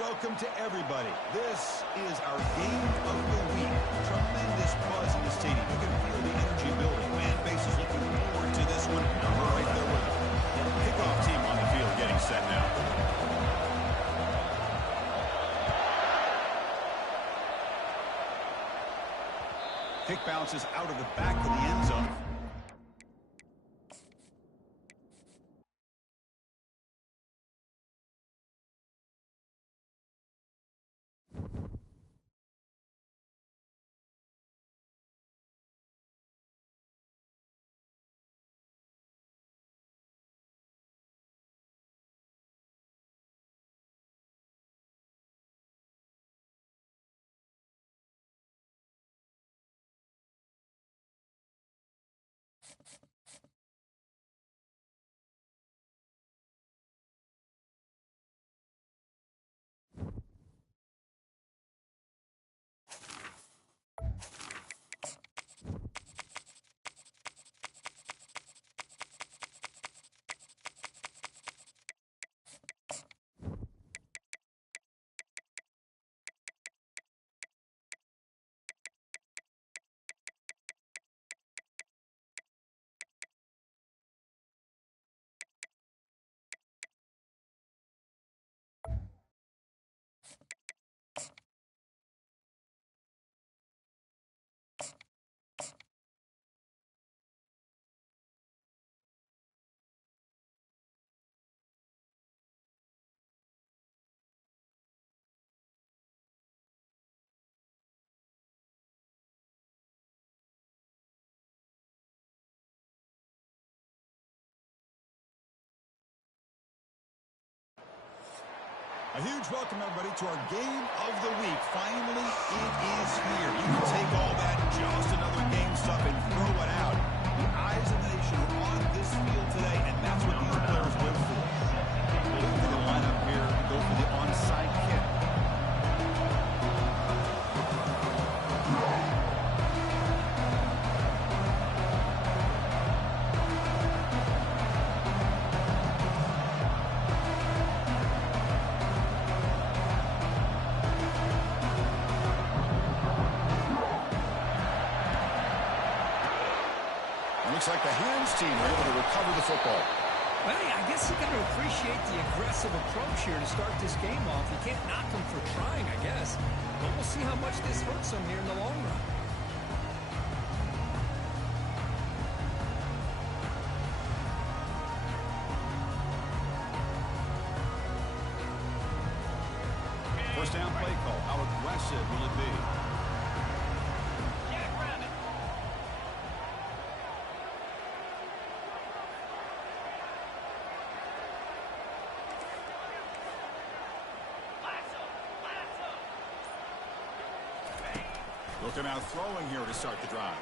welcome to everybody. This is our game of the week. Tremendous buzz in the stadium. You can feel the energy building. Fan base is looking forward to this one. And we're right there with them. Kickoff team on the field getting set now. Kick bounces out of the back of the end zone. A huge welcome, everybody, to our game of the week. Finally, it is here. You can take all that just another game stuff and throw it out. The eyes of the nation are on this field today, and that's what these players live for. We'll look to the lineup here and go for the onside kick. Looks like the hands team are able to recover the football. Well, I guess you got to appreciate the aggressive approach here to start this game off. You can't knock them for trying, I guess. But we'll see how much this hurts them here in the long run. First down play call. How aggressive will it be? Looking out throwing here to start the drive.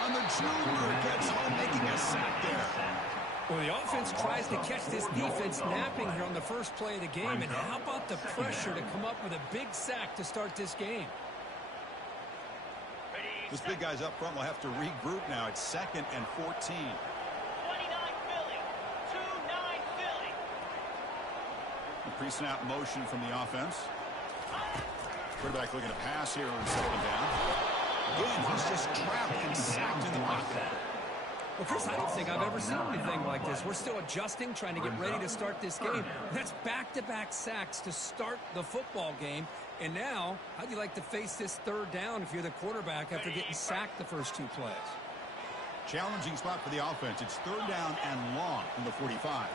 On the junior, gets home, making a sack there. Well, the offense tries to catch this defense napping here on the first play of the game. And how about the pressure to come up with a big sack to start this game? This big guy's up front will have to regroup now. It's 2nd and 14. 29 Philly. 2-9 Philly. The pre-snap motion from the offense. Quarterback looking to pass here on 2nd down. Again, he's just trapped and sacked in the pocket. Well, Chris, I don't think I've ever seen anything like this. We're still adjusting, trying to get ready to start this game. That's back-to-back sacks to start the football game. And now, how do you like to face this 3rd down if you're the quarterback after getting sacked the first 2 plays? Challenging spot for the offense. It's 3rd down and long from the 45.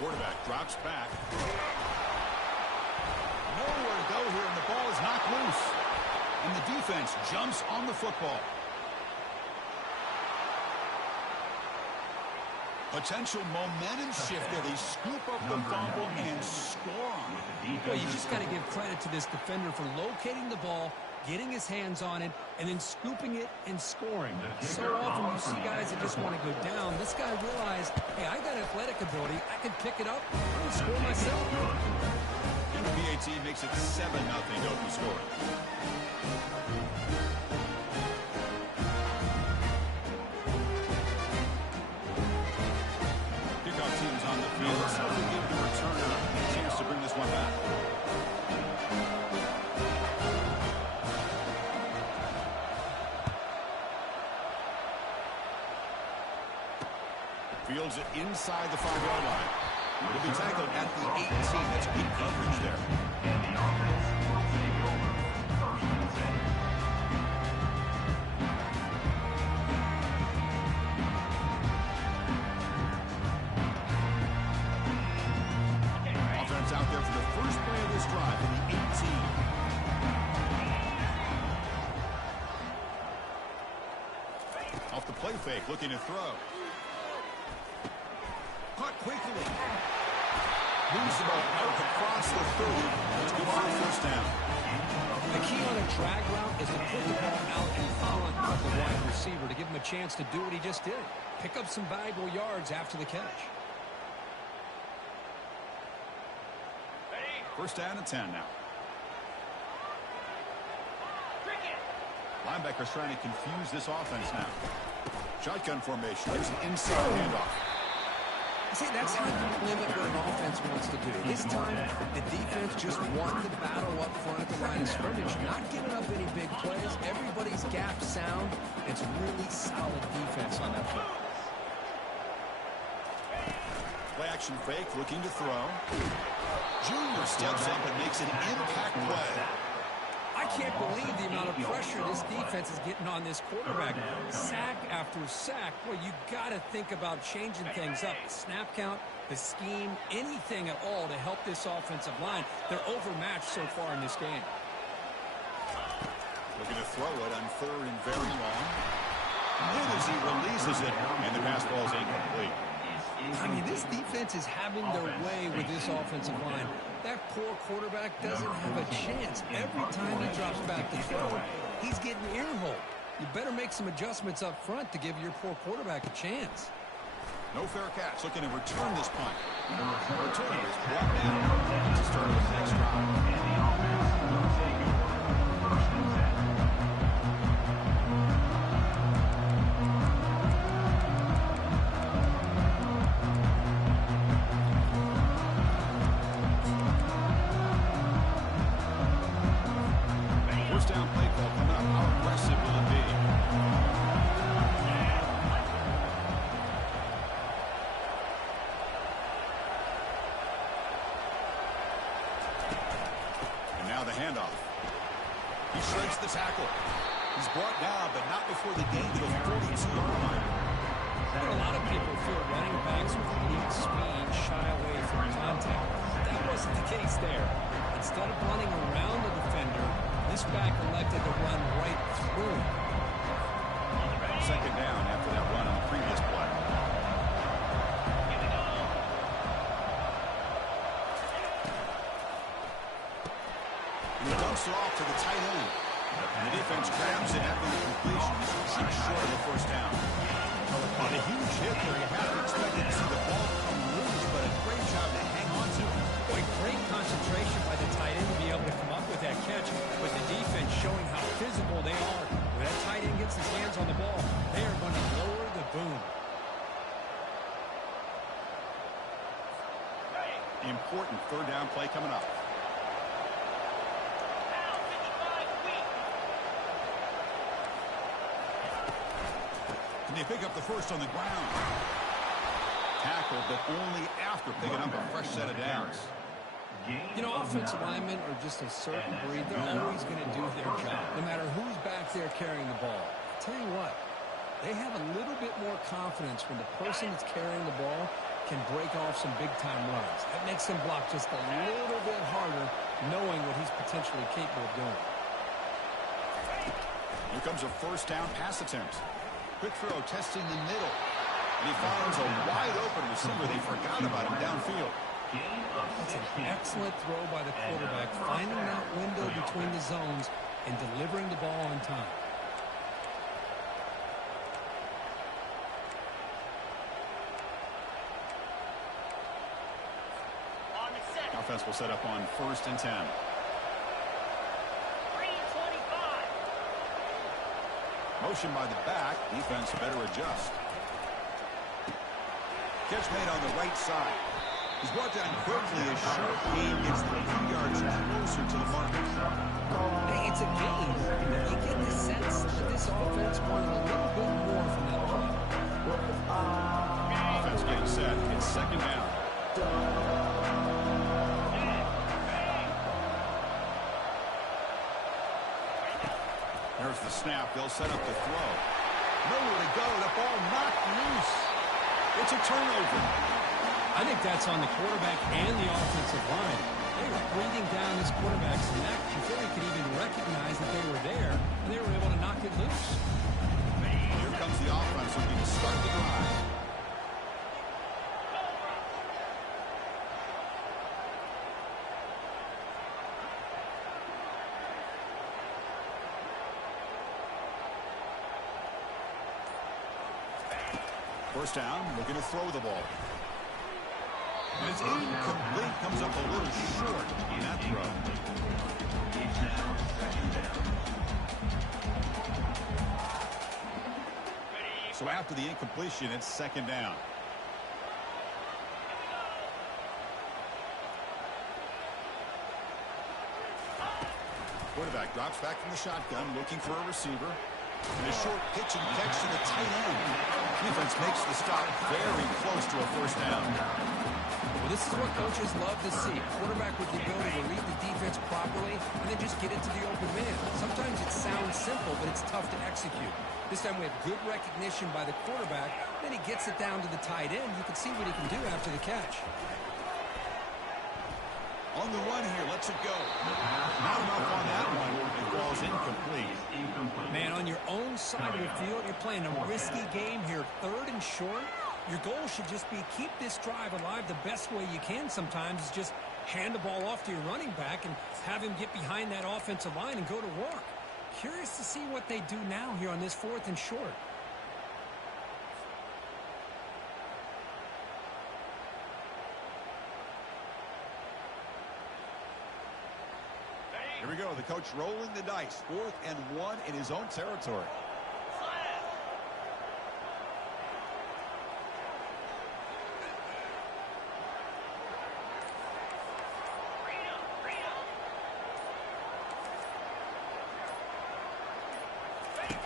Quarterback drops back. Nowhere to go here, and the ball is knocked loose. And the defense jumps on the football. Potential momentum shift there. They scoop up the fumble and score on it. Well, you just got to give credit to this defender for locating the ball, getting his hands on it, and then scooping it and scoring. So often you see guys that just want to go down. This guy realized, hey, I got athletic ability. I can pick it up and score myself. And the PAT makes it 7-0 open score. Fields it inside the 5-yard line. It'll be tackled at the 18. That's good coverage there. Offense out there for the first play of this drive in the 18. Off the play fake, looking to throw. Caught quickly. Moves the ball out across the 30. That's good for a first down. The key on a drag route is to put the ball out in front of the wide receiver to give him a chance to do what he just did. Pick up some valuable yards after the catch. First down and 10 now. Linebackers trying to confuse this offense now. Shotgun formation. Here's an inside handoff. See, that's how you limit what an offense wants to do. This time, the defense just won the battle up front at the line of scrimmage, not giving up any big plays. Everybody's gap sound. It's really solid defense on that front. Play action fake, looking to throw. Junior steps up and makes an impact play. I can't believe the amount of pressure this defense is getting on this quarterback. Sack after sack. Well, you got to think about changing things up. The snap count, the scheme, anything at all to help this offensive line. They're overmatched so far in this game. Looking to throw it on third and very long. And as he releases it, and the pass ball is incomplete. I mean, this defense is having their way with this offensive line. That poor quarterback doesn't have a chance. Every time he drops back to throw, he's getting earholed. You better make some adjustments up front to give your poor quarterback a chance. No fair catch. Looking to return this punt. The return is brought down to start the next drive. First down play call coming up. How aggressive will it be? And now the handoff. He shreds the tackle. He's brought down, but not before the gain to the 42-yard line. But a lot of people feel running backs with elite speed shy away from contact. That wasn't the case there. Instead of running around the defender, this back elected to run right through. Second down after that run on the previous play. And he dumps it off to the tight end. And the defense grabs it after the completion. Just short of the first down. On a huge hit there, you have to expect to see the ball come loose, but a great job to hang on to. Boy, great concentration by the tight end to be able to come up with that catch, but the defense showing how physical they are. When that tight end gets his hands on the ball, they are going to lower the boom. Important third down play coming up. And they pick up the first on the ground. Tackled, but only after picking up a fresh set of downs. You know, offensive linemen are just a certain breed. They're always going to do their job, no matter who's back there carrying the ball. I'll tell you what, they have a little bit more confidence when the person that's carrying the ball can break off some big-time runs. That makes them block just a little bit harder, knowing what he's potentially capable of doing. Here comes a first down pass attempt. Quick throw, testing the middle. And he finds a wide-open receiver. They forgot about him downfield. That's an excellent throw by the quarterback, finding that window between the zones and delivering the ball on time. Offense will set up on first and 10. Motion by the back. Defense better adjust. Catch made on the right side. He's brought down quickly as short gain gets the 2 yards closer to the marker. Hey, it's a game. You get the sense that this offense wanted a little bit more from that play. Offense second down. There's the snap. They'll set up the throw. Nowhere to go. The ball knocked loose. It's a turnover. I think that's on the quarterback and the offensive line. They were breathing down this quarterback's neck before he could even recognize that they were there, and they were able to knock it loose. Here comes the offense looking to start the drive. First down, looking to throw the ball. And it's incomplete, comes up a little short on that throw. So after the incompletion, it's second down. Quarterback drops back from the shotgun, looking for a receiver. And a short pitch and catch to the tight end. Defense makes the stop very close to a first down. Well, this is what coaches love to see. Quarterback with the ability to read the defense properly and then just get it to the open man. Sometimes it sounds simple, but it's tough to execute. This time we have good recognition by the quarterback. Then he gets it down to the tight end. You can see what he can do after the catch. On the run here, lets it go. Not enough on that one. It falls incomplete. Man, on your own side of the field, you're playing a risky game here. Third and short. Your goal should just be keep this drive alive the best way you can sometimes is just hand the ball off to your running back and have him get behind that offensive line and go to work. Curious to see what they do now here on this fourth and short. Here we go. The coach rolling the dice. 4th and 1 in his own territory.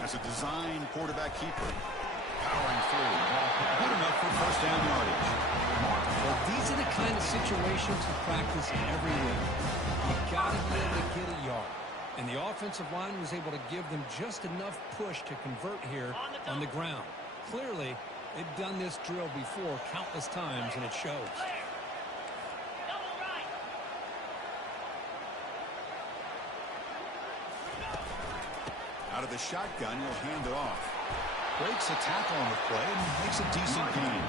That's a design quarterback keeper. Powering through. Good enough for first down yardage. Well, these are the kind of situations you practice every week. You got to be able to get a yard. And the offensive line was able to give them just enough push to convert here on the ground. Clearly, they've done this drill before countless times, and it shows. Out of the shotgun, he'll hand it off. Breaks a tackle on the play and makes a decent gain.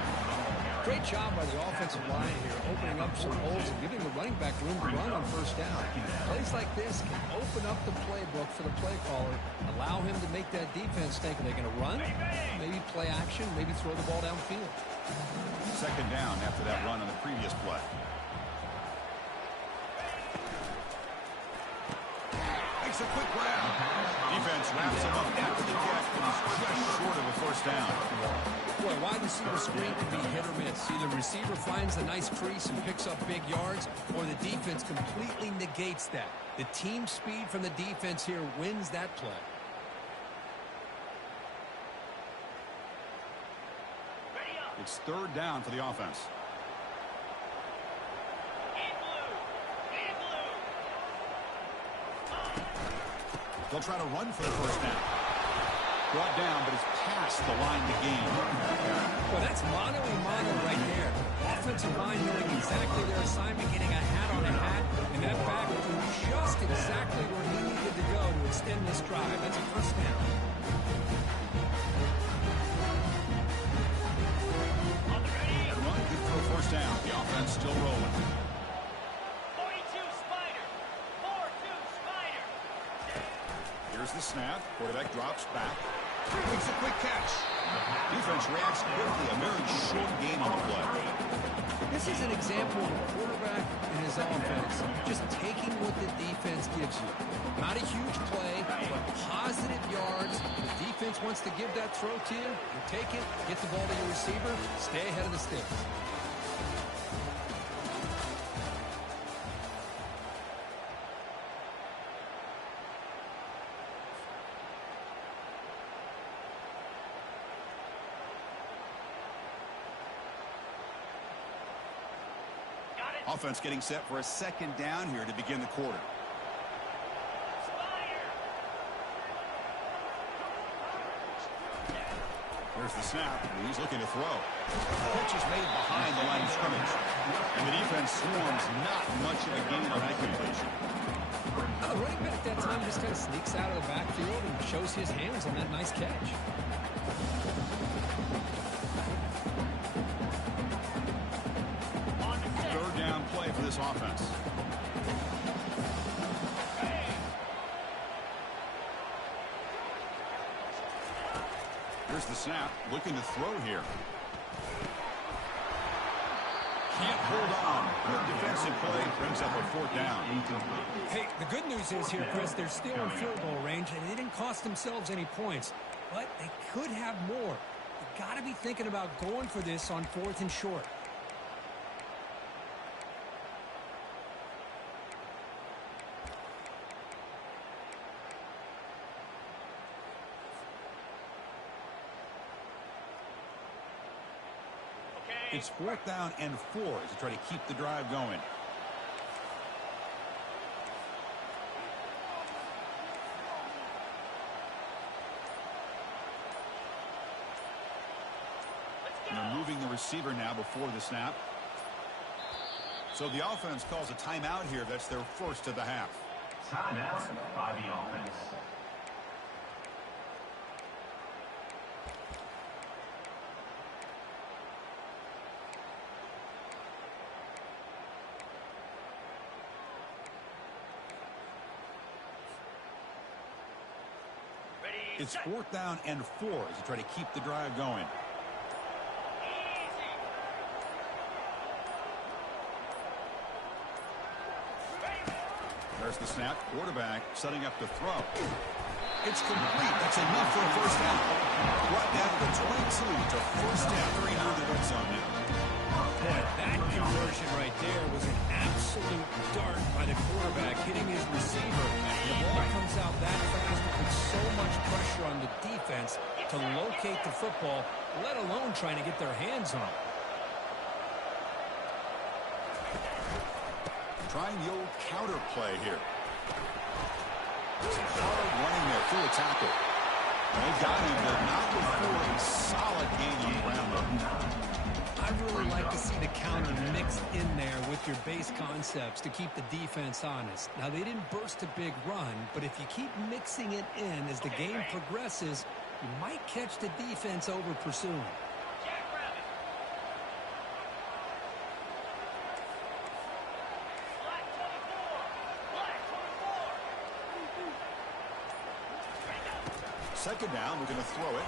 Great job by the offensive line here, opening up some holes and giving the running back room to run on first down. Plays like this can open up the playbook for the play caller, allow him to make that defense think, are they going to run? Maybe play action, maybe throw the ball downfield. Second down after that run on the previous play. Makes a quick grab. Defense wraps him up after the catch, but he's just short of a first down. Boy, wide receiver screen can be hit or miss. Either receiver finds a nice crease and picks up big yards, or the defense completely negates that. The team speed from the defense here wins that play. It's third down for the offense. They'll try to run for the first down. Brought down, but it's past the line to gain. Well, that's mano-a-mano right there. Offensive line knowing exactly their assignment, getting a hat on a hat, and that back was just exactly where he needed to go to extend this drive. That's a first down. That run good for a first down. The offense still rolling. Here's the snap. Quarterback drops back. Makes a quick catch. Defense reacts quickly. A very short game on the play. This is an example of a quarterback and his offense just taking what the defense gives you. Not a huge play, but positive yards. The defense wants to give that throw to you. You take it, get the ball to your receiver, stay ahead of the sticks. Offense getting set for a second down here to begin the quarter. Here's the snap. He's looking to throw. The pitch is made behind the line of scrimmage. And the defense swarms not much of a gain on that completion. The running back that time just kind of sneaks out of the backfield and shows his hands on that nice catch. Third down play for this offense. Here's the snap, looking to throw here. Can't hold on. Good defensive play brings up a fourth down. Hey, the good news is here, Chris, they're still in field goal range, and they didn't cost themselves any points. But they could have more. You've got to be thinking about going for this on 4th and short. It's 4th down and 4 as they try to keep the drive going. And they're moving the receiver now before the snap. So the offense calls a timeout here. That's their first of the half. Timeout by the offense. It's 4th down and 4 as they try to keep the drive going. There's the snap. Quarterback setting up to throw. It's complete. That's enough for a first down. Brought down to the 22 to first down. 3 near the red zone now. Boy, that conversion right there was an absolute dart by the quarterback hitting his receiver. The ball comes out that fast and puts so much pressure on the defense to locate the football, let alone trying to get their hands on it. Trying the old counter play here. Some hard running there through a tackle. They got him, but not before a solid gain on the ground. I really like to see the counter mixed in there with your base concepts to keep the defense honest. Now, they didn't burst a big run, but if you keep mixing it in as the game progresses, you might catch the defense over pursuing. Second down, we're going to throw it.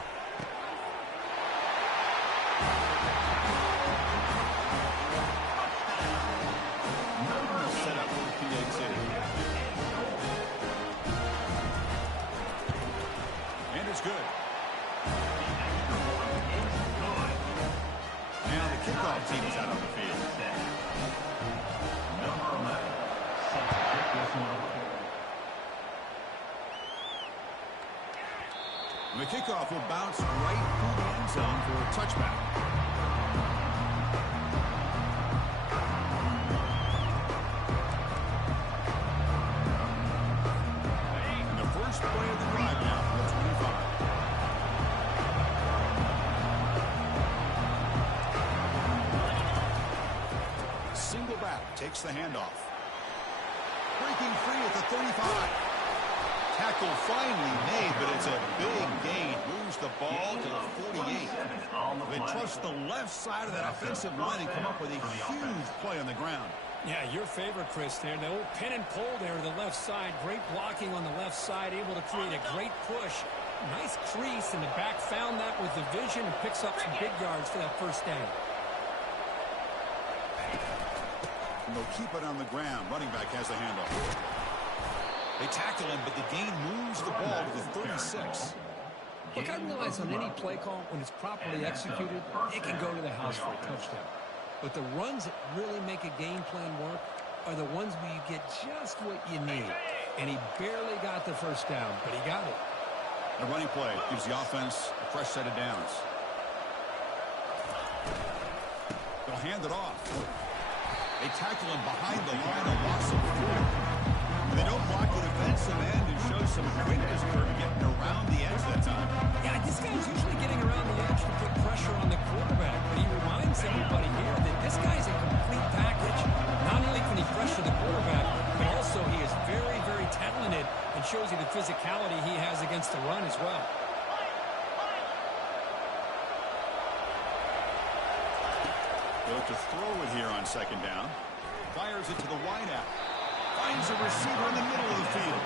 Set up for the PAT. And it's good. Now the kickoff team is out on the field. Number 11. The kickoff will bounce right through the end zone for a touchback. And the first play of the drive now for the 25. Single back takes the handoff. Breaking free at the 35. Tackle finally made, but it's a big gain. Moves the ball to the 48. They trust the left side of that offensive line and come up with a huge play on the ground. Yeah, your favorite, Chris, there. The old pin and pull there to the left side. Great blocking on the left side, able to create a great push. Nice crease, and the back found that with the vision and picks up some big yards for that first down. And they'll keep it on the ground. Running back has the handoff. They tackle him, but the gain moves the ball to the 36. Look, I realize on any play call, when it's properly executed, it can go to the house for a touchdown. But the runs that really make a game plan work are the ones where you get just what you need. And he barely got the first down, but he got it. The running play gives the offense a fresh set of downs. They'll hand it off. They tackle him behind the line, a loss of 4. And they don't block the defensive end and show some quickness for getting around the edge that time. Yeah, this guy's usually getting around the edge to put pressure on the quarterback, but he reminds everybody here that this guy's a complete package. Not only can he pressure the quarterback, but also he is very, very talented and shows you the physicality he has against the run as well. They look to throw it here on second down. Fires it to the wideout. Finds a receiver in the middle of the field.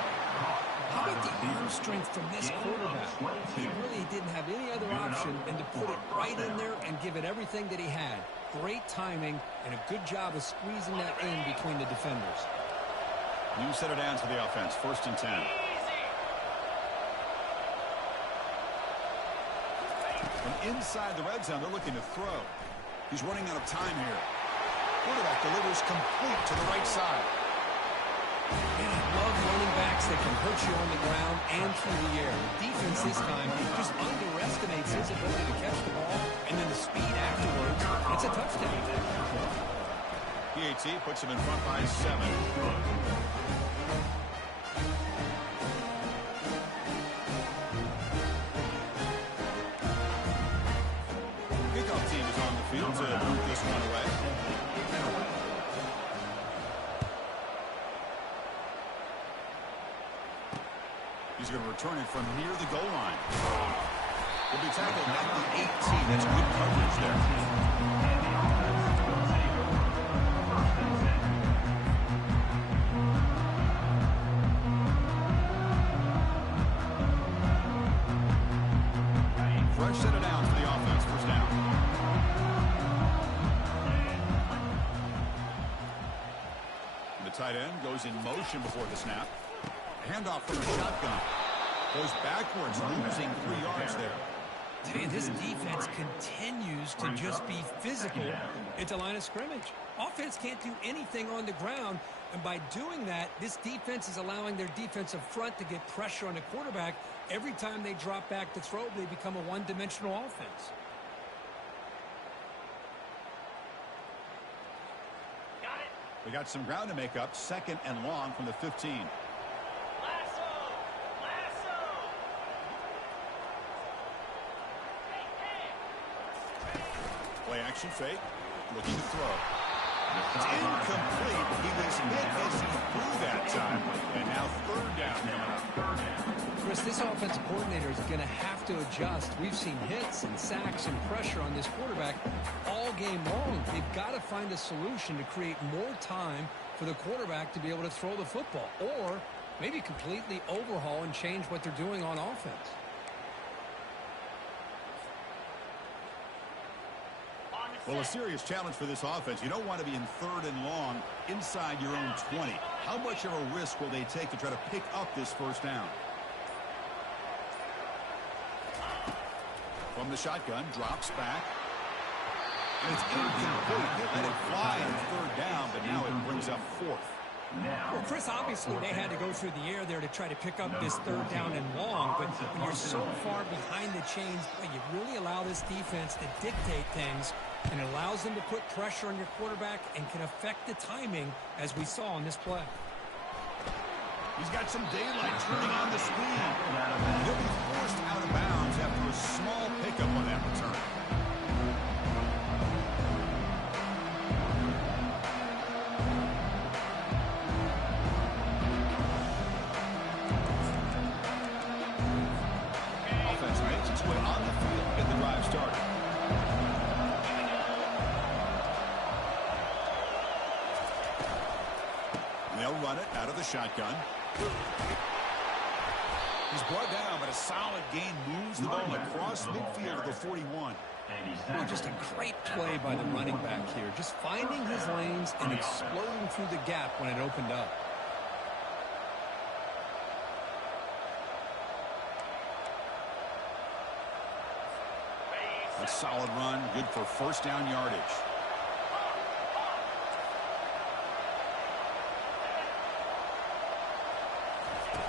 How about the arm strength from this quarterback? He really didn't have any other option than to put it right in there and give it everything that he had. Great timing and a good job of squeezing that in between the defenders. New set of downs for the offense. 1st and 10. From inside the red zone, they're looking to throw. He's running out of time here. Quarterback delivers complete to the right side. And I love running backs that can hurt you on the ground and through the air. The defense this time just underestimates his ability to catch the ball, and then the speed afterwards, it's a touchdown. PAT puts him in front by 7. Kickoff team is on the field to move this one away. He's going to return it from near the goal line. He'll be tackled at the 18. That's good coverage there. Fresh set of downs for the offense. 1st down. The tight end goes in motion before the snap. Handoff from the shotgun. Goes backwards, losing 3 yards there. Today, this defense continues to just be physical at the line of scrimmage. Offense can't do anything on the ground, and by doing that, this defense is allowing their defensive front to get pressure on the quarterback. Every time they drop back to throw, they become a one-dimensional offense. We got some ground to make up. 2nd and long from the 15. Play action fake. Looking to throw. It's incomplete. He was hit as he threw that time. And now 3rd down coming up. Chris, this offensive coordinator is going to have to adjust. We've seen hits and sacks and pressure on this quarterback all game long. They've got to find a solution to create more time for the quarterback to be able to throw the football, or maybe completely overhaul and change what they're doing on offense. Well, a serious challenge for this offense. You don't want to be in 3rd and long inside your own 20. How much of a risk will they take to try to pick up this 1st down? From the shotgun, drops back. And it's incomplete. They let it fly on 3rd down, but now it brings up 4th. Well, Chris, obviously they had to go through the air there to try to pick up this 3rd down and long, but when you're so far behind the chains, you really allow this defense to dictate things, and it allows them to put pressure on your quarterback and can affect the timing, as we saw on this play. He's got some daylight turning on the speed. He'll be forced out of bounds after a small pickup on that return. Offense makes its way on the field, get the drive started. And they'll run it out of the shotgun. He's brought down, but a solid gain moves the ball across midfield to the 41. Well, just a great play by the running back here. Just finding his lanes and exploding through the gap when it opened up. A solid run, good for 1st down yardage.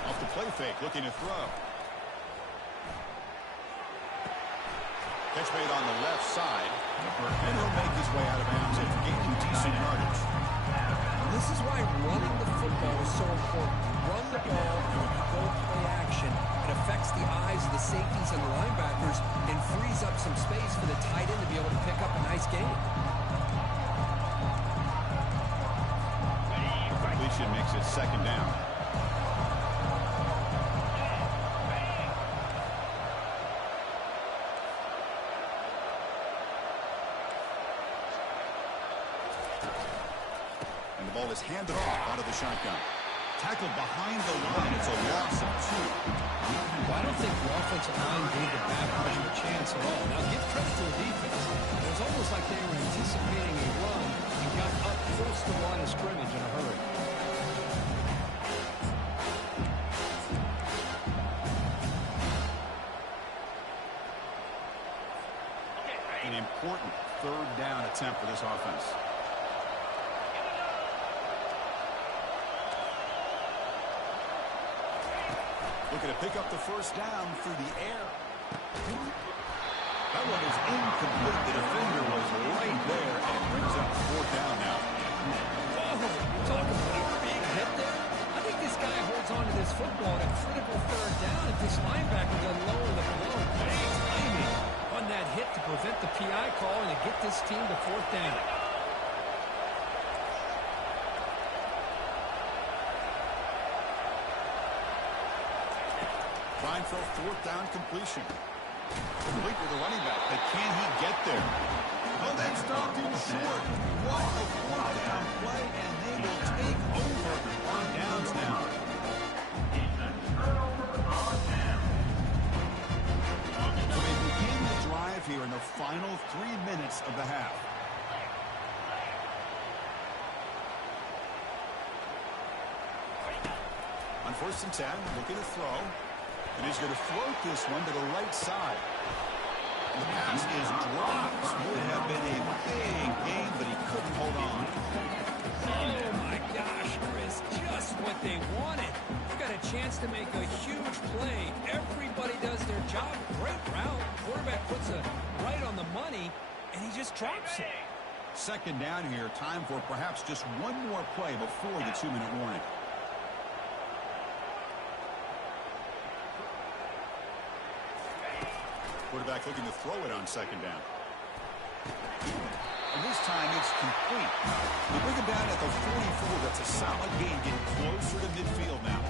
Off the play fake, looking to throw. Catch made on the left side. And he'll make his way out of bounds after gaining decent yardage. it's second down. And the ball is handed off out of the shotgun. Tackled behind the line. It's a loss of 2. Well, I don't think the offensive line gave the back much of a chance at all. Now, give credit to the defense. It was almost like they were anticipating a run and got up close to the line of scrimmage in a hurry. An important third down attempt for this offense. Looking to pick up the first down through the air. That one is incomplete. The defender was right there and brings up fourth down now. Whoa, you're talking about a big hit there? I think this guy holds on to this football at a critical third down if this linebacker doesn't lower the blow. Great timing on that hit to prevent the PI call and to get this team to fourth down. Trying for a fourth down completion. Complete with the running back, but can he get there? Oh, that stopped him short. What a fourth down play, and they will take over on downs now. So they begin the drive here in the final 3 minutes of the half. On 1st and 10, looking to throw. And he's going to float this one to the right side. And the pass is dropped. Would have been a big gain, but he couldn't hold on. Oh, my gosh, Chris, just what they wanted. They've got a chance to make a huge play. Everybody does their job. Great route. Quarterback puts it right on the money, and he just drops it. Second down here. Time for perhaps just one more play before the 2-minute warning. Quarterback looking to throw it on second down. And this time it's complete. They bring him down at the 44. That's a solid gain, getting closer to midfield now.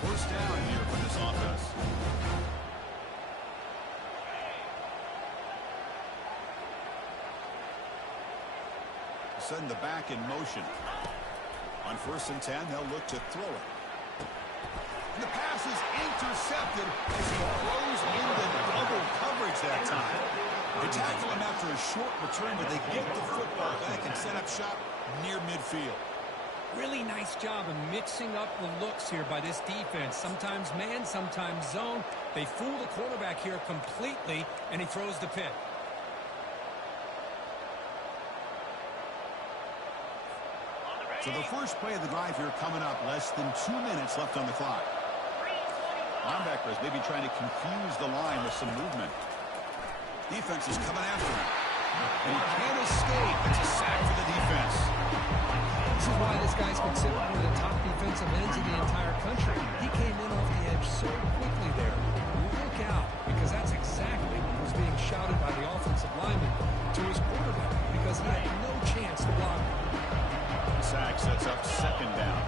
First down here for this offense. Send the back in motion. On 1st and 10, they'll look to throw it. And the pass is intercepted as he throws into double coverage that time. They tackle him after a short return, but they get the football back and set up shop near midfield. Really nice job of mixing up the looks here by this defense. Sometimes man, sometimes zone. They fool the quarterback here completely, and he throws the pick. So the first play of the drive here coming up, less than 2 minutes left on the clock. Linebackers maybe trying to confuse the line with some movement. Defense is coming after him. And he can't escape. It's a sack for the defense. This is why this guy's considered one of the top defensive ends in the entire country. He came in off the edge so quickly there. Look out, because that's exactly what was being shouted by the offensive lineman to his quarterback, because he had no chance to block him. Sack sets up second down.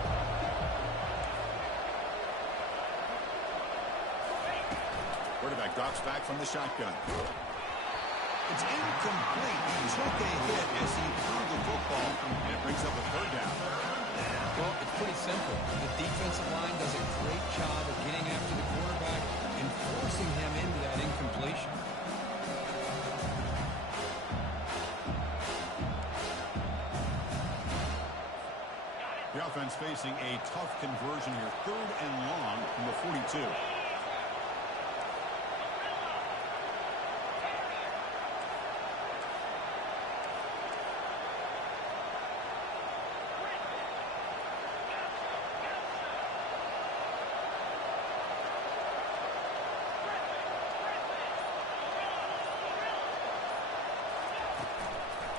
Quarterback drops back from the shotgun. It's incomplete. He took a hit as he threw the football, and it brings up a third down. Well, it's pretty simple. The defensive line does a great job of getting after the quarterback and forcing him into that incompletion. The offense facing a tough conversion here. 3rd and long from the 42.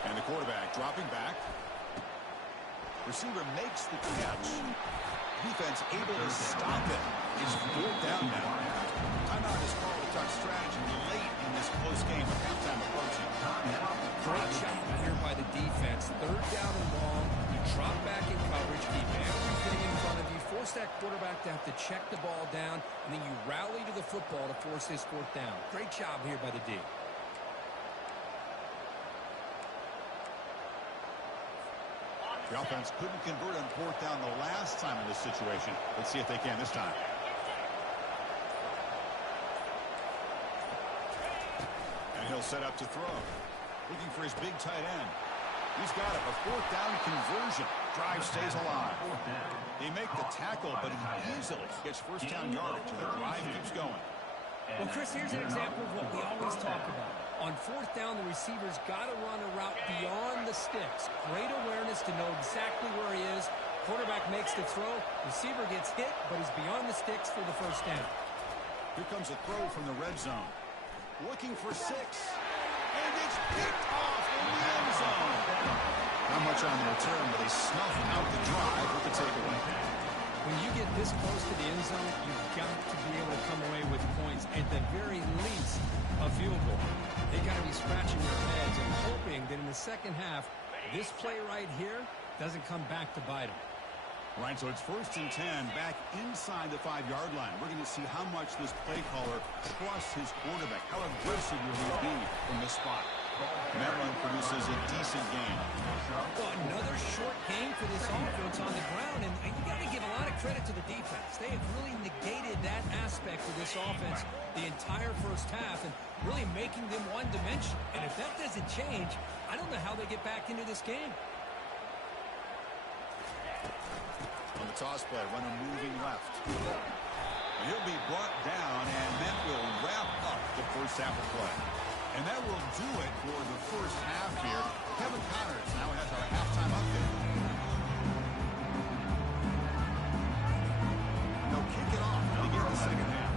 And the quarterback dropping back. Receiver makes the catch. Defense able to stop it. It's 4th down now. Timeout is called to talk strategy late in this close game with halftime approaching. Great job here by the defense. 3rd down and long. You drop back in coverage, keep everything in front of you, force that quarterback to have to check the ball down, and then you rally to the football to force this 4th down. Great job here by the D. The offense couldn't convert on 4th down the last time in this situation. Let's see if they can this time. And he'll set up to throw. Looking for his big tight end. He's got it. A 4th down conversion. Drive stays alive. They make the tackle, but he easily gets 1st down yardage. The drive keeps going. Well, Chris, here's an example of what we always talk about. On 4th down, the receiver's got to run a route beyond the sticks. Great awareness to know exactly where he is. Quarterback makes the throw. Receiver gets hit, but he's beyond the sticks for the 1st down. Here comes a throw from the red zone. Looking for 6. And it's picked off in the end zone. Not much on the return, but they snuff out the drive with the takeaway. When you get this close to the end zone, you've got to be able to come away with points. At the very least, a field goal. They got to be scratching their heads and hoping that in the second half, this play right here doesn't come back to bite them. Right, so it's 1st and 10 back inside the 5-yard line. We're going to see how much this play caller trusts his quarterback. How aggressive will he be from this spot? And that run produces a decent gain. Well, another short game for this offense on the ground, and you got to give a lot of credit to the defense. They have really negated that aspect of this offense the entire 1st half and really making them one-dimensional. And if that doesn't change, I don't know how they get back into this game. On the toss play, runner moving left. He'll be brought down, and that will wrap up the 1st half of play. And that will do it for the 1st half here. Kevin Connors now has our halftime update. They'll kick it off to begin the second half.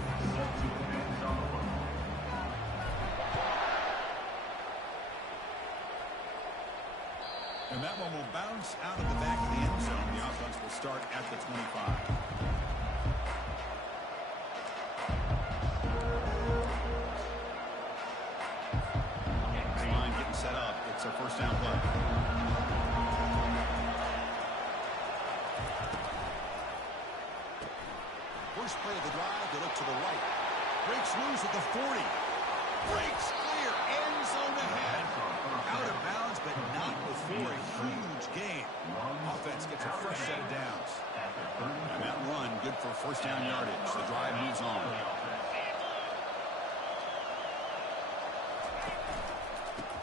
And that one will bounce out of the back of the end zone. The offense will start at the 25. Line getting set up. It's a 1st down play. First play of the drive, they look to the right. Breaks loose at the 40. Breaks clear. End zone ahead. Out of bounds, but not before a huge gain. Offense gets a fresh set of downs. And that run, good for 1st down yardage. The drive moves on.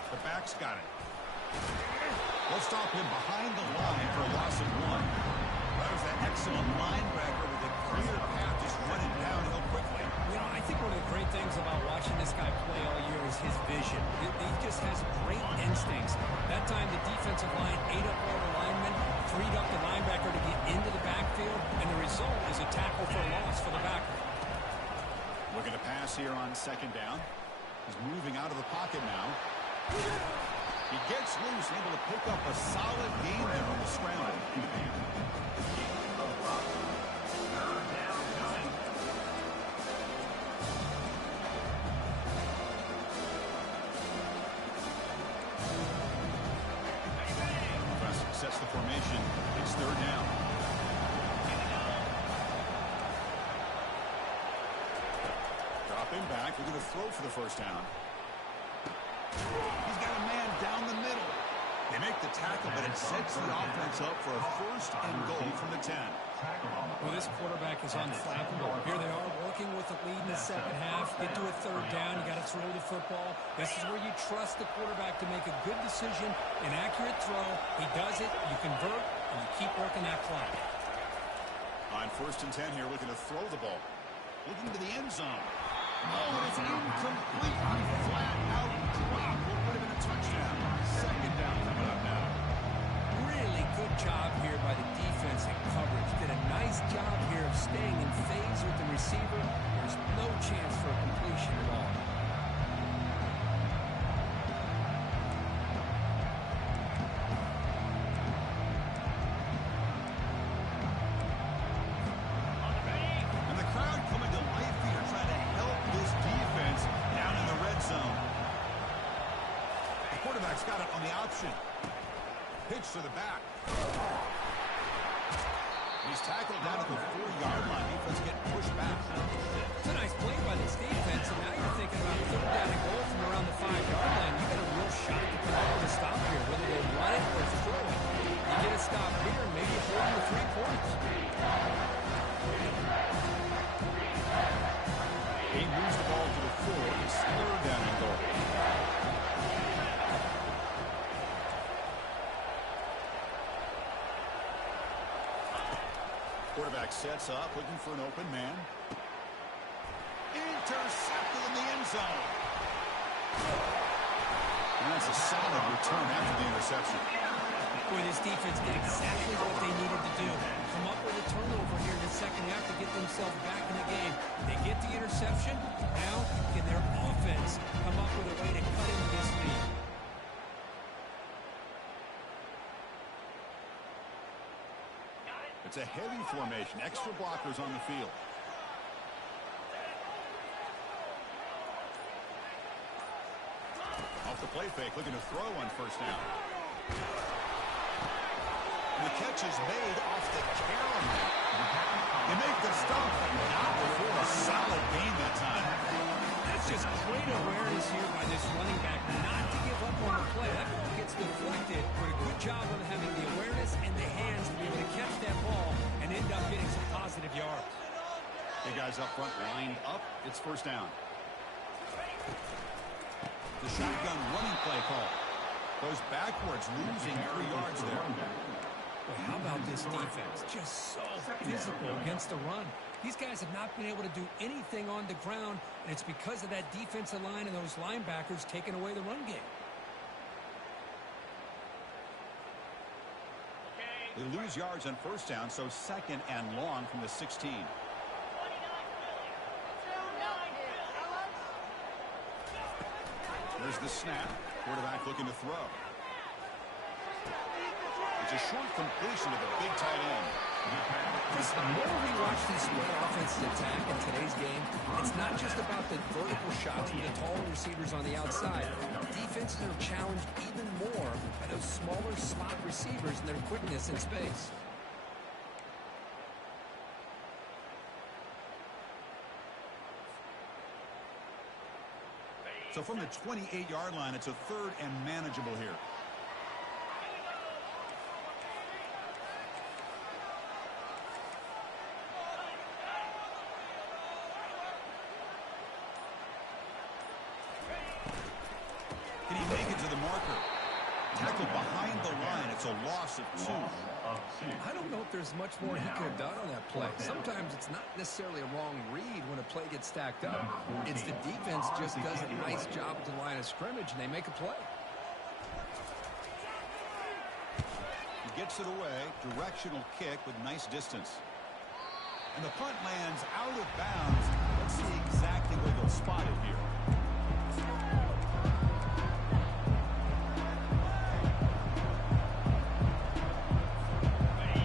The back's got it. They'll stop him behind the line for a loss of 1. That was that excellent linebacker with a clear path just running downhill quickly. You know, I think one of the great things about watching this guy play all year is his vision. He just has great instincts. That time the defensive line ate up all the linemen, freed up the linebacker to get into the backfield, and the result is a tackle for a loss for the backer. Looking to pass here on 2nd down. He's moving out of the pocket now. He gets loose, able to pick up a solid gain there on the scramble. Sets the formation. It's 3rd down. Dropping back. We're going to throw for the 1st down. He's got a man down the middle. They make the tackle, but it sets the offense up for a 1st and goal from the 10. Well, this quarterback is unflappable. Here they are working with the lead in the second half. Get to a 3rd down. You got to throw the football. This is where you trust the quarterback to make a good decision, an accurate throw. He does it. You convert, and you keep working that clock. On 1st and 10 here, looking to throw the ball. Looking to the end zone. Oh, it's incomplete. Flat out drop. What would have been a touchdown? 2nd down coming up now. Really good job here by the defense and coverage. Did a nice job here of staying in phase with the receiver. There's no chance for a completion at all. got it on the option. Pitch to the back. He's tackled down at the 4-yard line. Defense getting pushed back. It's a nice play by this defense, and now you're thinking about third down and goal from around the 5-yard line. You got a real shot to come up with a stop here, whether they run it or throw it. You get a stop here, maybe you hold them to 3 points. He moves the ball to the 4. It's third down and goal. Quarterback sets up, looking for an open man. Intercepted in the end zone. And that's a solid return after the interception. Boy, this defense did exactly what they needed to do. Come up with a turnover here in the second half to get themselves back in the game. They get the interception. Now, can their offense come up with a way to cut into this lead? It's a heavy formation. Extra blockers on the field. Off the play fake, looking to throw on first down. The catch is made off the carry. You make the stop, but not before a solid gain that time. That's just great awareness here by this running back not to give up on the play. That ball gets deflected, but a good job of having the awareness and the hands to be able to catch that ball and end up getting some positive yards. The guys up front lined up. It's first down. The shotgun running play call. Goes backwards, losing 3 yards there. Boy, how about this defense? Just so physical against the run. These guys have not been able to do anything on the ground, and it's because of that defensive line and those linebackers taking away the run game. They lose yards on first down, so second and long from the 16. There's the snap. Quarterback looking to throw. It's a short completion to the big tight end. Chris, the more we watch these spread offenses attack in today's game, it's not just about the vertical shots with the taller receivers on the outside. Defenses are challenged even more by those smaller slot receivers and their quickness in space. So from the 28-yard line, it's a third and manageable here. Can he make it to the marker? Tackled behind the line. It's a loss of 2. I don't know if there's much more he could have done on that play. Sometimes it's not necessarily a wrong read when a play gets stacked up. It's the defense just does a nice job at the line of scrimmage, and they make a play. He gets it away. Directional kick with nice distance. And the punt lands out of bounds. Let's see exactly where they'll spot it here.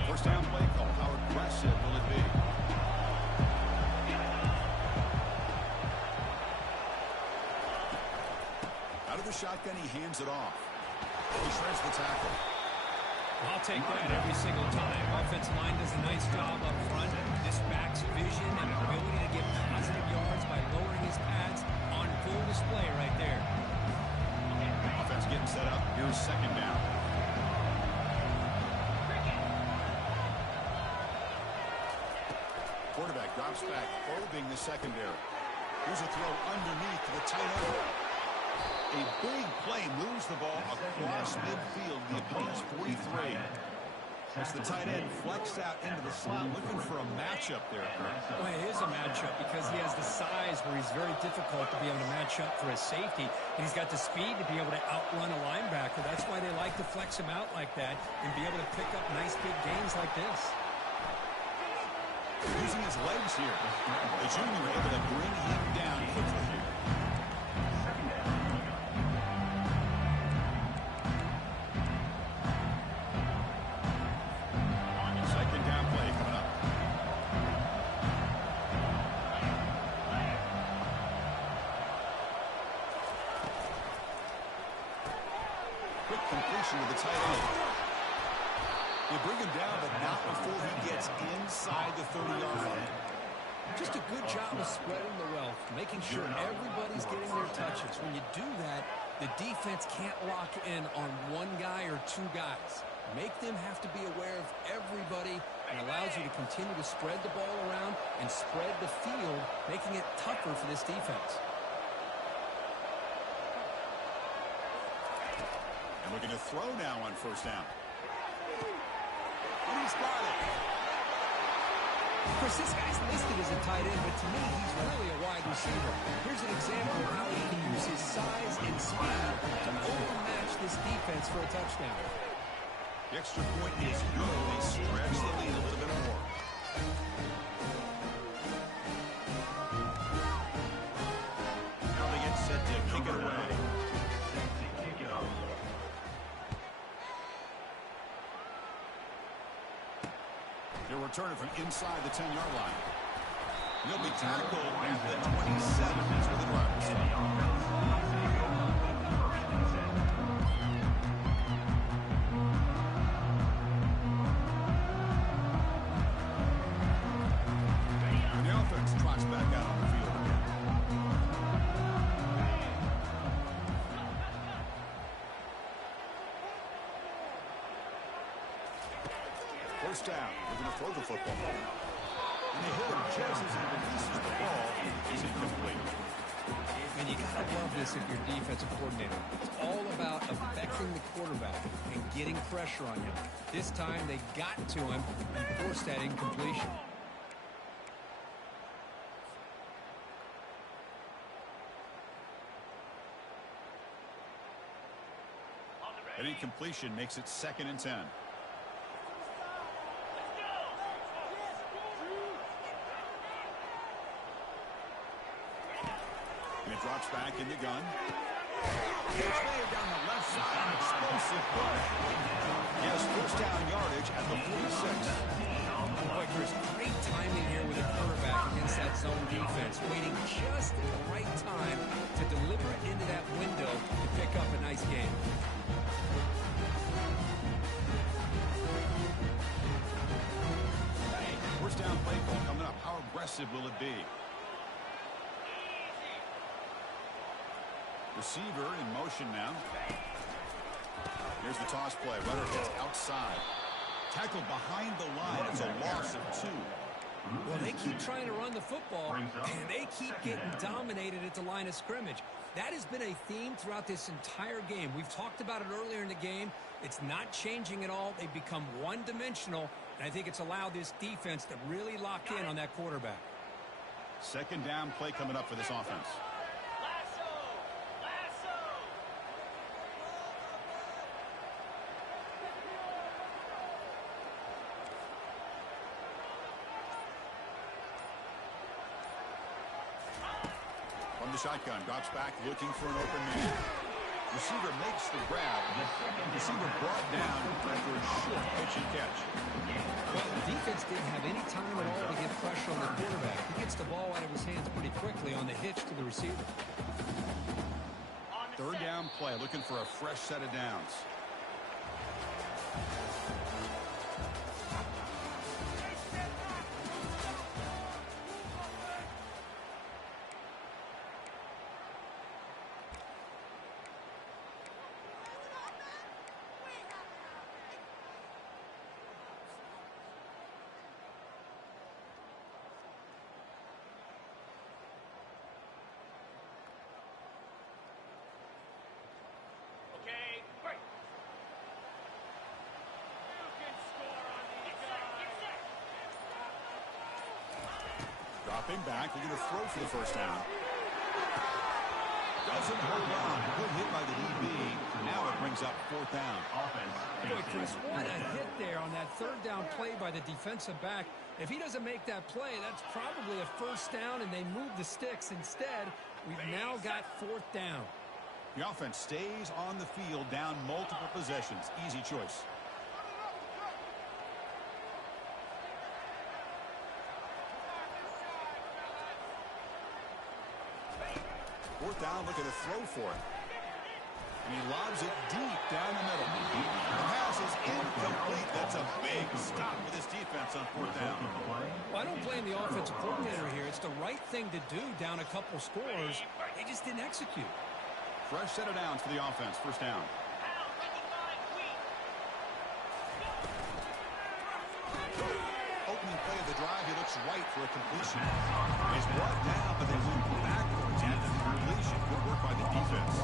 First down play call. How aggressive will it be? Out of the shotgun, he hands it off. He shreds the tackle. I'll take that every single time. Offensive line does a nice job up front. This back's vision and ability to get positive yards by lowering his pads on full display right there. Offense getting set up. Here's second down. Quarterback drops back, probing the secondary. Here's a throw underneath to the tight end. A big play moves the ball across midfield, the opponent's 43. As the tight end flexed out into the slot, looking for a matchup there. Well, it is a matchup because he has the size where he's very difficult to be able to match up for his safety. And he's got the speed to be able to outrun a linebacker. That's why they like to flex him out like that and be able to pick up nice big gains like this. Using his legs here. The junior able to bring him down quickly here. Second down play coming up. completion to the tight end. You bring him down, but not before he gets inside the 30-yard line. Just a good job of spreading the wealth, making sure everybody's getting their touches. When you do that, the defense can't lock in on one guy or two guys. Make them have to be aware of everybody, and allows you to continue to spread the ball around and spread the field, making it tougher for this defense. And looking to throw now on first down. And he's got it. Of course, this guy's listed as a tight end, but to me, he's really a wide receiver. Here's an example of how he can use his size and speed to overmatch this defense for a touchdown. The extra point is good. They stretch the lead a little bit more. Now they get set to kick it away. They'll return it from inside the 10-yard line. He'll be tackled at the 27. That's where the drive will stop. Trots back out on the field again. First down. They're going to throw the football. And they hit him just as he releases the ball. He's incomplete. And you got to love this if you're defensive coordinator. It's all about affecting the quarterback and getting pressure on him. This time they got to him and forced that incompletion. An incompletion makes it 2nd and 10. And it drops back in the gun. It's made down the left side. An explosive push. He has first down yardage at the 46. Boy, Chris, great timing here with the quarterback against that zone defense, waiting just at the right time to deliver it into that window to pick up a nice game. First down play call coming up. How aggressive will it be? Receiver in motion now. Here's the toss play. Runner gets outside. Tackled behind the line. It's a loss of 2. Well, they keep trying to run the football, and they keep getting dominated at the line of scrimmage. That has been a theme throughout this entire game. We've talked about it earlier in the game. It's not changing at all. They've become one-dimensional, and I think it's allowed this defense to really lock in on that quarterback. Second down play coming up for this offense. From the shotgun, drops back, looking for an open man. Receiver makes the grab. Receiver brought down after a short pitch and catch. Well, the defense didn't have any time at all to get pressure on the quarterback. He gets the ball out of his hands pretty quickly on the hitch to the receiver. Third down play, looking for a fresh set of downs. Dropping back, they're going to throw for the first down. Doesn't hold on. Good hit by the DB. Now it brings up 4th down. Boy, Chris, what a hit there on that third down play by the defensive back. If he doesn't make that play, that's probably a first down, and they move the sticks. Instead, we've now got 4th down. The offense stays on the field, down multiple possessions. Easy choice. Fourth down, looking to throw for it. And he lobs it deep down the middle. The pass is incomplete. That's a big stop with this defense on fourth down. Well, I don't blame the offensive coordinator here. It's the right thing to do down a couple scores. They just didn't execute. Fresh set of downs for the offense. First down. Opening play of the drive, he looks right for a completion. He's brought down, but they move backwards after the completion. Good work by the defense.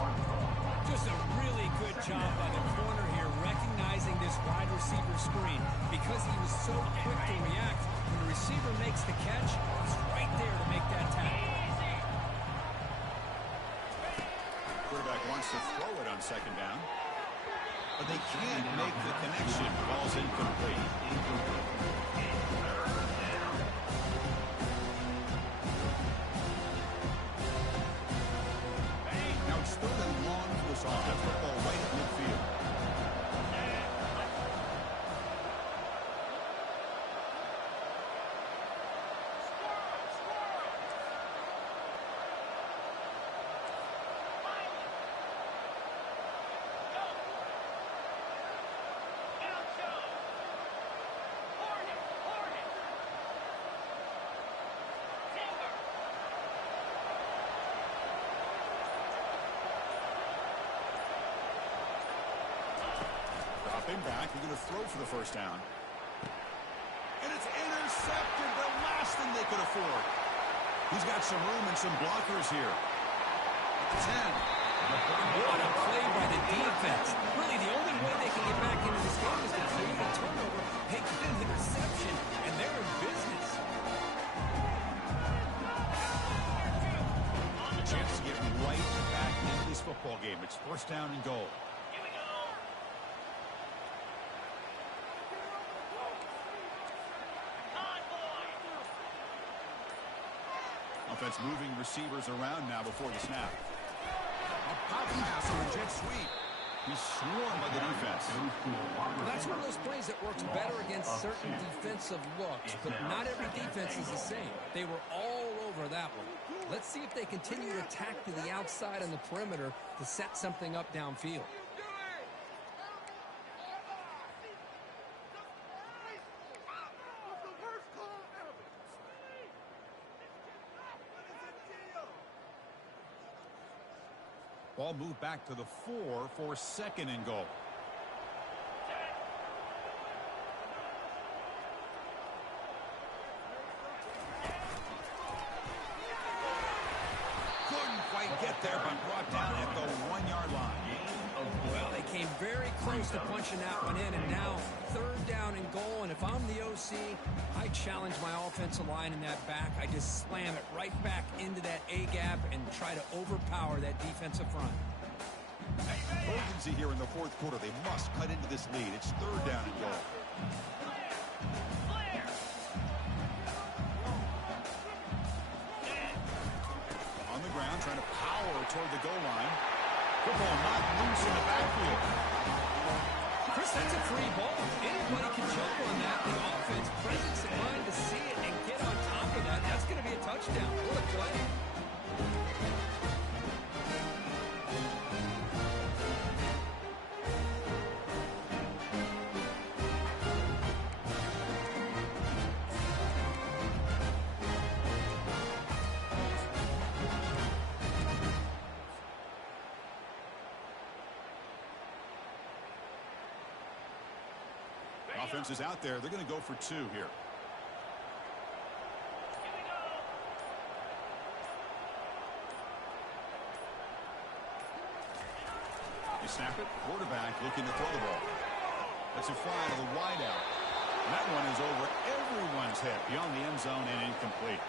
Just a really good job by the corner here, recognizing this wide receiver screen. Because he was so quick to react, when the receiver makes the catch, he's right there to make that tackle. Quarterback wants to throw it on second down, but they can't make the connection. Ball's incomplete. Now it's third and long for this offense. Football right at midfield. Dropping back, they're going to throw for the first down. And it's intercepted, the last thing they could afford. He's got some room and some blockers here. At the 10. What a play by the defense. Really, the only way they can get back into this game is to create a turnover, they get an interception, and they're in business. A chance to get right back into this football game. It's first down and goal. Offense moving receivers around now before the snap. A pop pass on a jet sweep. He's swarmed by the defense. Well, that's one of those plays that works better against certain defensive looks, but not every defense is the same. They were all over that one. Let's see if they continue to attack to the outside on the perimeter to set something up downfield. Ball moved back to the 4 for second and goal. Couldn't quite get there, but brought down at the 1-yard line. Well, they came very close to punching that one in, and now third down and goal. And if I'm the OC, I challenge my offensive line in that back. I just slam it right back into that A-gap and try to overpower that defensive front. Urgency here in the fourth quarter. They must cut into this lead. It's third down and goal. On the ground, trying to power toward the goal line. Football not loose in the backfield. Chris, that's a free ball. Anybody can jump on that. The offense presence in mind to see it and get on top of that. That's going to be a touchdown. What a play. Offense is out there. They're going to go for 2 here. They snap it. Quarterback looking to throw the ball. That's a fly to the wideout. That one is over everyone's head beyond the end zone and incomplete.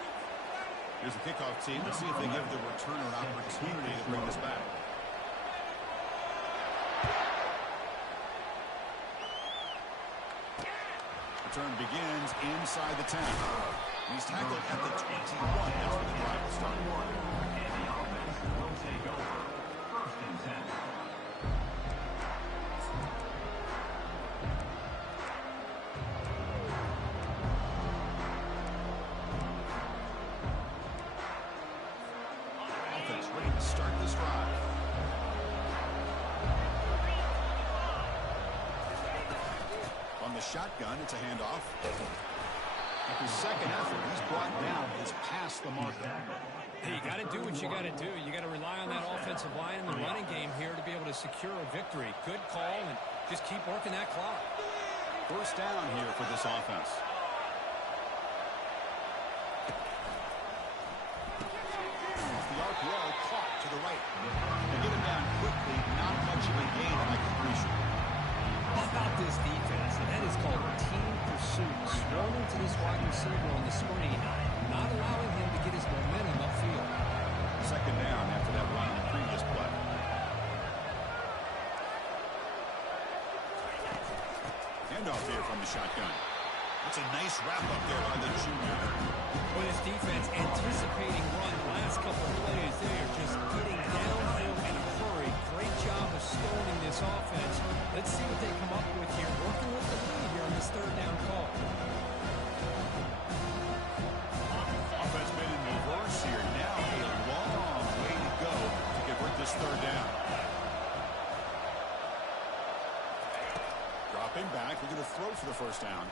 Here's the kickoff team. Let's see if they give the returner an opportunity to bring this back. Return begins inside the 10. He's tackled at the 21. That's where the drive will start. And the offense will take over. First and 10. Offense ready to start this drive. the shotgun. It's a handoff. After second effort, he's brought down. He's past the marker. Hey, you got to do what you got to do. You got to rely on that offensive line in the running game here to be able to secure a victory. Good call, and just keep working that clock. First down here for this offense. The RPO caught to the right. They get him down quickly. Not much of a gain on that completion. How about this defense? That is called team pursuit. Swarming to this wide receiver on the screen, not allowing him to get his momentum upfield. Second down after that run on the previous play. Handoff here from the shotgun. That's a nice wrap up there by the junior. With his defense anticipating run, last couple of plays, they are just getting downhill in a hurry. Great job of stoning this offense. Let's see what they come up with here, working with the lead here on this third down call. Offense been in reverse here. Now a long way to go to convert this third down. Dropping back, we're going to throw for the first down.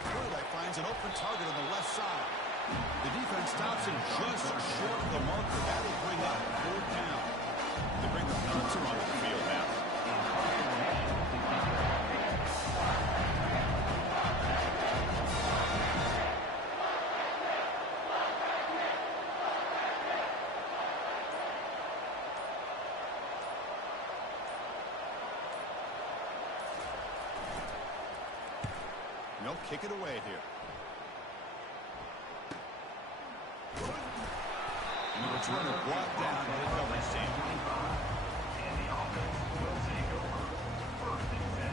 Quarterback finds an open target on the left side. The defense stops him just short of the marker. That'll bring up fourth down. They bring the punter onto the field now. They'll kick it away here. And the returner brought down by the coverage team. And the offense will take over. First and 10.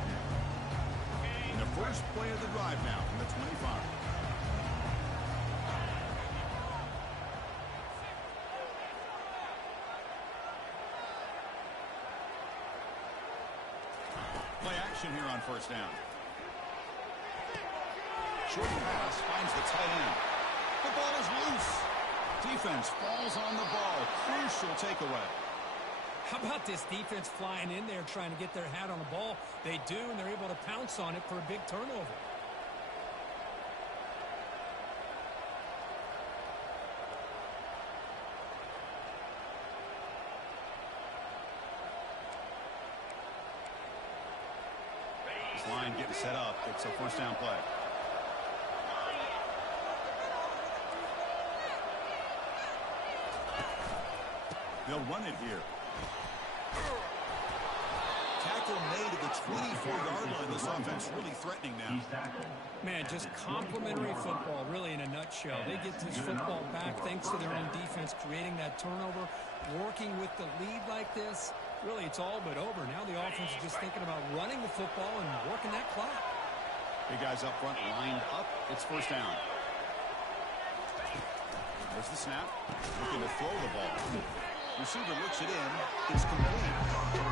And the first play of the drive now from the 25. Play action here on first down. Short pass finds the tight end. The ball is loose. Defense falls on the ball. Crucial takeaway. How about this defense flying in there trying to get their hat on the ball? They do, and they're able to pounce on it for a big turnover. This line getting set up. It's a first down play. They'll run it here. Tackle made at the 24-yard line. This offense really threatening now. Man, just complimentary football, really, in a nutshell. They get this football back thanks to their own defense, creating that turnover, working with the lead like this. Really, it's all but over. Now the offense is just thinking about running the football and working that clock. Big guys up front lined up. It's first down. There's the snap. Looking to throw the ball. Receiver looks it in. It's complete.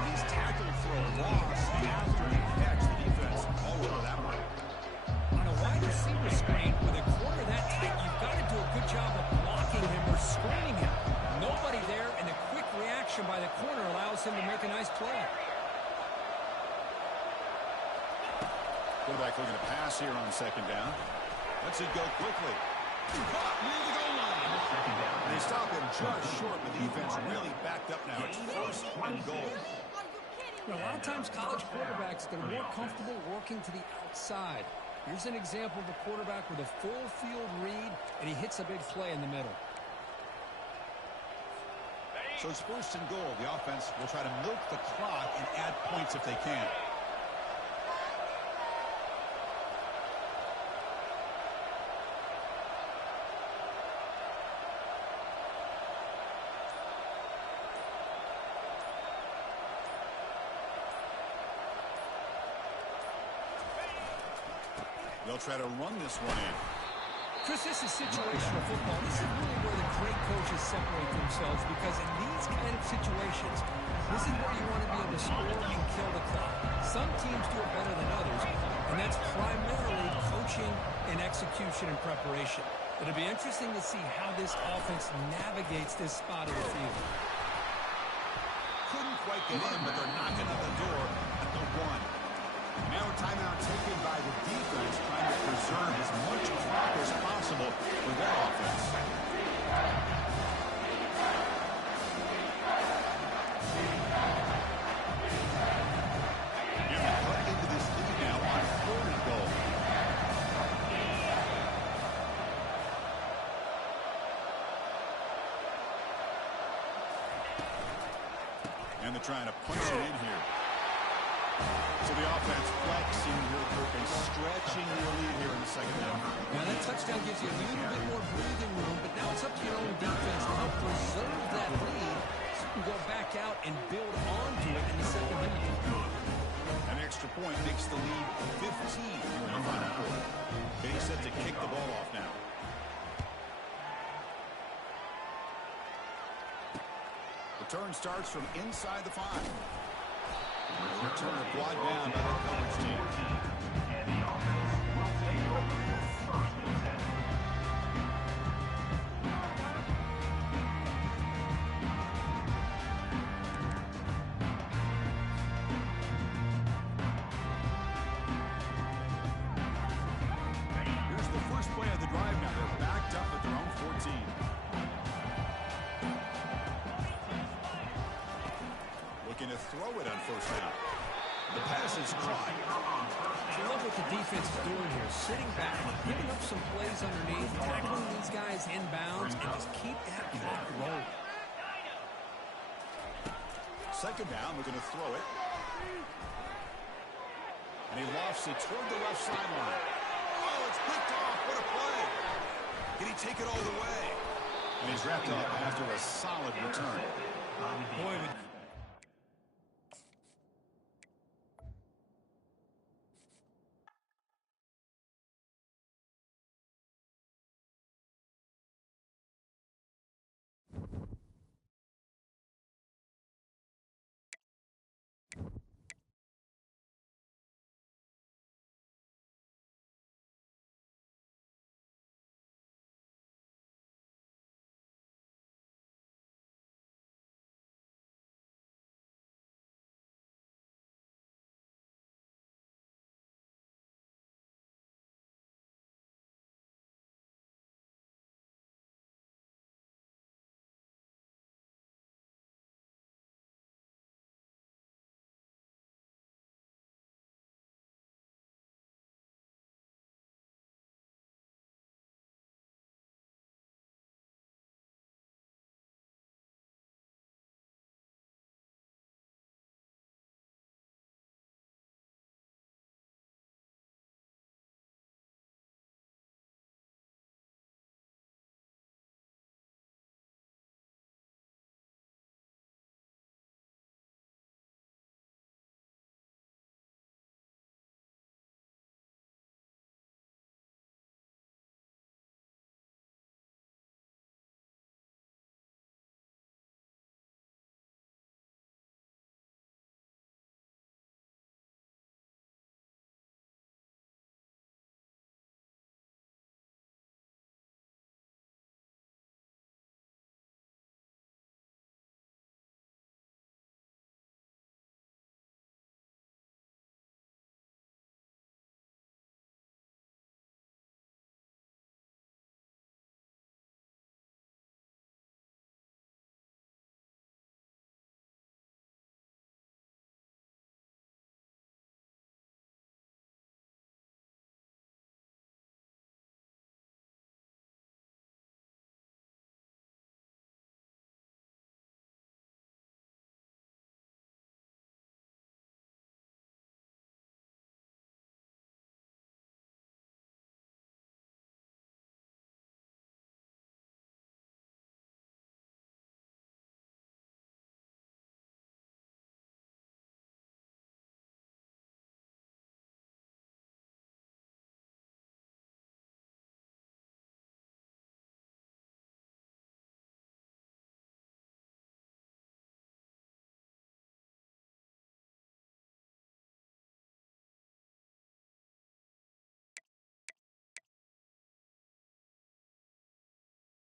He's tackled for a loss after he catch. The defense all over that one. On a wide receiver screen with a corner that tight, you've got to do a good job of blocking him or screening him. Nobody there, and a quick reaction by the corner allows him to make a nice play. Quarterback looking to pass here on second down. Lets it go quickly. Caught near the goal line. They stop him just short. The defense really backed up now. It's first and goal. You know, a lot of times college quarterbacks, they're more comfortable working to the outside. Here's an example of a quarterback with a full field read, and he hits a big play in the middle. So it's first and goal. The offense will try to milk the clock and add points if they can. They'll try to run this one in. Chris, this is situational football. This is really where the great coaches separate themselves, because in these kind of situations, this is where you want to be able to score and kill the clock. Some teams do it better than others, and that's primarily coaching and execution and preparation. It'll be interesting to see how this offense navigates this spot of the field. Couldn't quite get in, but they're knocking on the door at the one. Now a timeout taken by the defense, trying to preserve as much clock as possible for their offense. And they cut into this lead now on 4th and goal. And they're trying to punch it in here. So the offense flexing real quick and stretching your lead here in the second half. Now that touchdown gives you a little bit more breathing room, but now it's up to your own defense to help preserve that lead so you can go back out and build onto it in the second half. An extra point makes the lead 15 here in the final quarter. Getting set to kick the ball off now. Return starts from inside the 5. Return brought down by the coverage team. And the offense will take over 1st and 10. Here's the first play of the drive now. They're backed up at their own 14. Looking to throw it on 1st down. The pass is caught. I love what the defense is doing here. Sitting back, giving up some plays underneath, tackling these guys inbounds, and just keep that clock rolling. 2nd down, we're going to throw it. And he lofts it toward the left sideline. Oh, it's picked off. What a play. Can he take it all the way? And he's wrapped up after a solid return. Boy, the